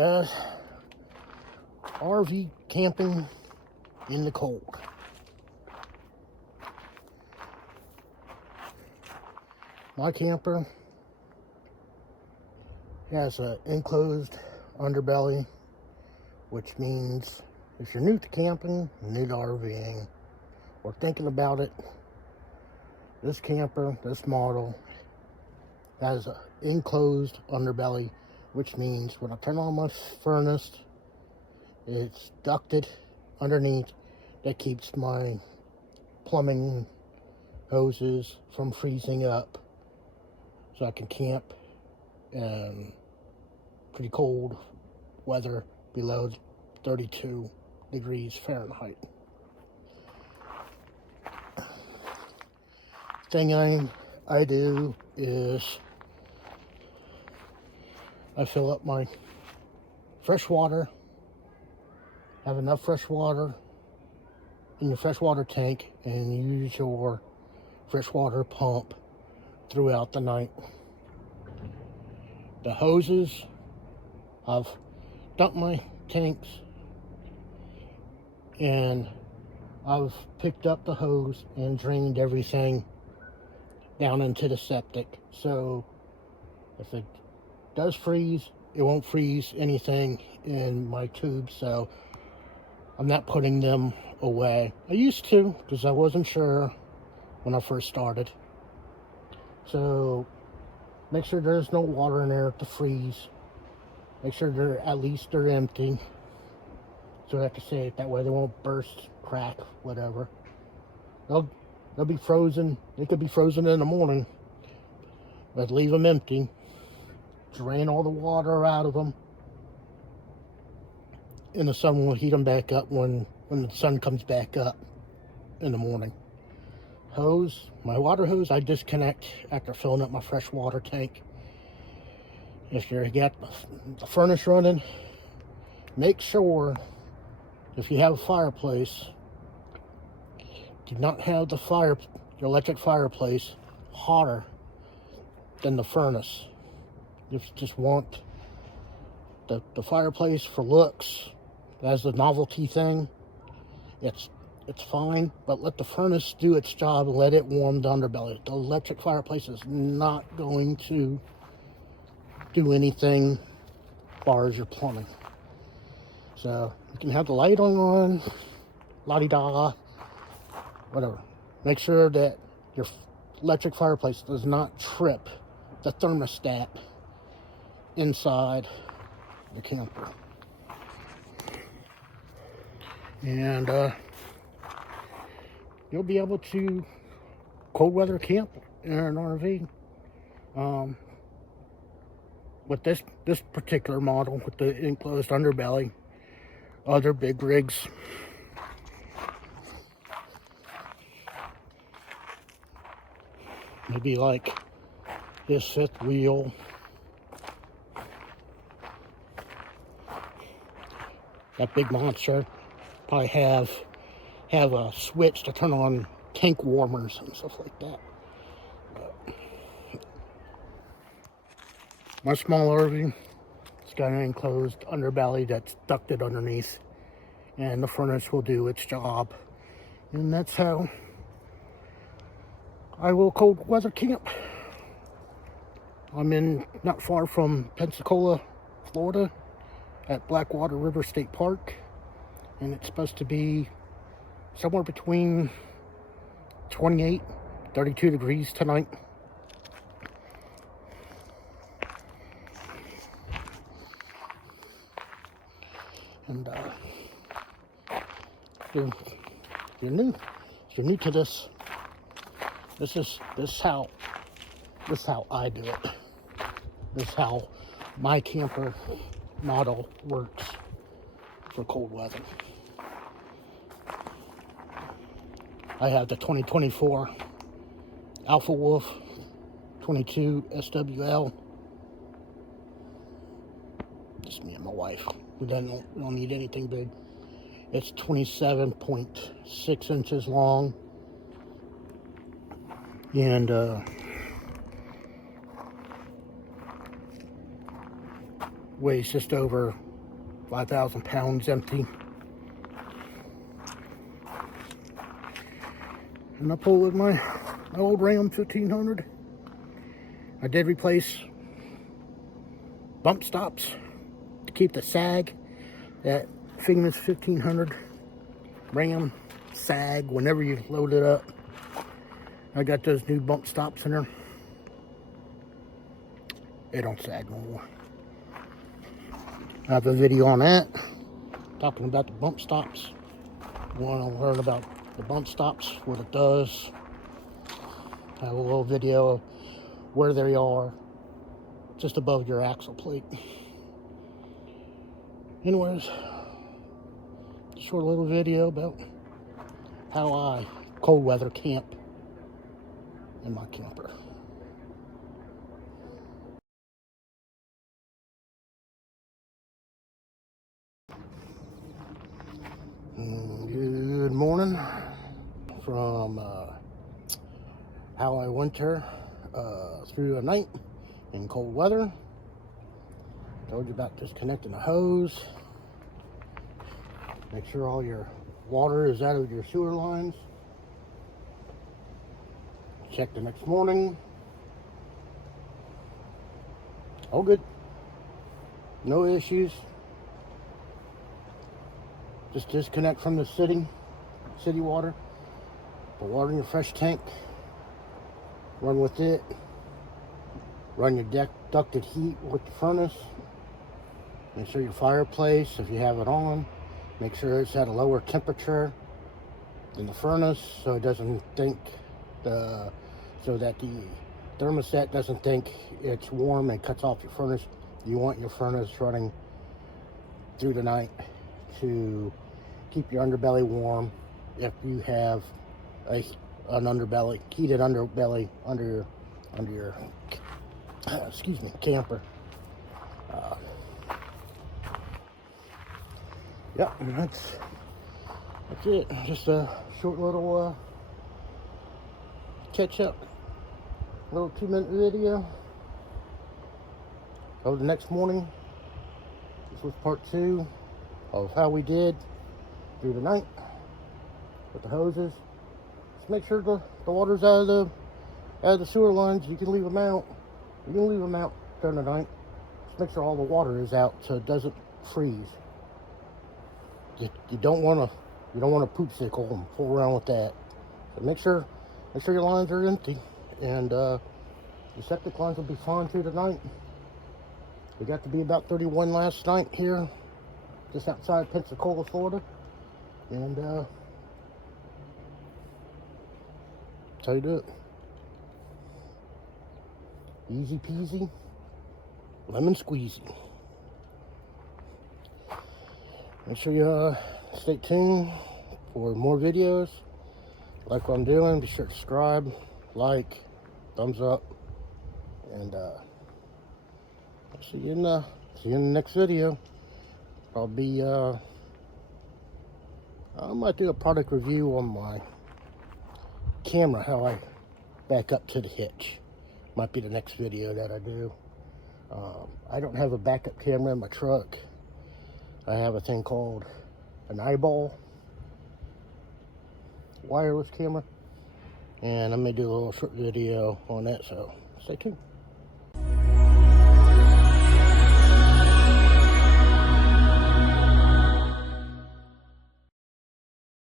guys, RV camping in the cold. My camper has an enclosed underbelly, which means if you're new to camping, new to RVing, or thinking about it, this camper, this model, has an enclosed underbelly, which means when I turn on my furnace, it's ducted underneath. That keeps my plumbing hoses from freezing up, so I can camp in pretty cold weather below 32 degrees Fahrenheit. Thing I do is I fill up my fresh water, have enough fresh water in your freshwater tank, and use your freshwater pump throughout the night. The hoses, I've dumped my tanks and I've picked up the hose and drained everything down into the septic. So if it does freeze, it won't freeze anything in my tubes, so I'm not putting them away. I used to, because I wasn't sure when I first started. So make sure there's no water in there to freeze. Make sure they're empty, so I have to say it that way. They won't burst, crack, whatever. They'll be frozen. They could be frozen in the morning, but leave them empty. Drain all the water out of them, and the sun will heat them back up when the sun comes back up in the morning. Hose, my water hose, I disconnect after filling up my fresh water tank. If you got the furnace running, make sure, if you have a fireplace, do not have your electric fireplace hotter than the furnace. If you just want the fireplace for looks, as a novelty thing, it's fine, but let the furnace do its job and let it warm the underbelly. The electric fireplace is not going to do anything as far as your plumbing. So you can have the light on, la-di-da, whatever. Make sure that your electric fireplace does not trip the thermostat inside the camper. And you'll be able to cold weather camp in an RV. With this particular model, with the enclosed underbelly, other big rigs, maybe like this fifth wheel, that big monster, probably have a switch to turn on tank warmers and stuff like that. But my small RV, it's got an enclosed underbelly that's ducted underneath, and the furnace will do its job. And that's how I will cold weather camp. I'm not far from Pensacola, Florida, at Blackwater River State Park, and it's supposed to be somewhere between 28, 32 degrees tonight. And if you're new to this, this is how I do it. This is how my camper model works for cold weather. I have the 2024 Alpha Wolf 22 SWL. Just me and my wife. We don't need anything big. It's 27.6 inches long, and weighs just over 5,000 pounds empty. And I pull with my old Ram 1500. I did replace bump stops to keep the sag. That famous 1500 Ram sag whenever you load it up. I got those new bump stops in there. They don't sag no more. I have a video on that, talking about the bump stops. You want to learn about the bump stops, what it does. I have a little video of where they are, just above your axle plate. Anyways, short little video about how I cold weather camp in my camper. Good morning from how I winter through the night in cold weather. Told you about disconnecting the hose. Make sure all your water is out of your sewer lines. Check the next morning. All good. No issues. Just disconnect from the city water. Put water in your fresh tank. Run with it. Run your ducted heat with the furnace. Make sure your fireplace, if you have it on, make sure it's at a lower temperature than the furnace, so it doesn't think so that the thermostat doesn't think it's warm and cuts off your furnace. You want your furnace running through the night to keep your underbelly warm. If you have an underbelly, heated underbelly under your excuse me, camper. Yeah, and that's it. Just a short little catch up, little 2-minute video. So the next morning, this was part 2 of how we did through the night with the hoses. Just make sure the water's out of the sewer lines. You can leave them out. You can leave them out during the night. Just make sure all the water is out so it doesn't freeze. You don't want to poop sickle and fool around with that. So make sure your lines are empty, and your septic lines will be fine through the night. We got to be about 31 last night here, just outside Pensacola, Florida, and that's how you do it. Easy peasy, lemon squeezy. Make sure you stay tuned for more videos. Like what I'm doing, be sure to subscribe, like, thumbs up, and see you in the next video. I'll be I might do a product review on my camera, how I back up to the hitch. Might be the next video that I do. I don't have a backup camera in my truck. I have a thing called an eyeball wireless camera, and I'm gonna do a little short video on that, so stay tuned.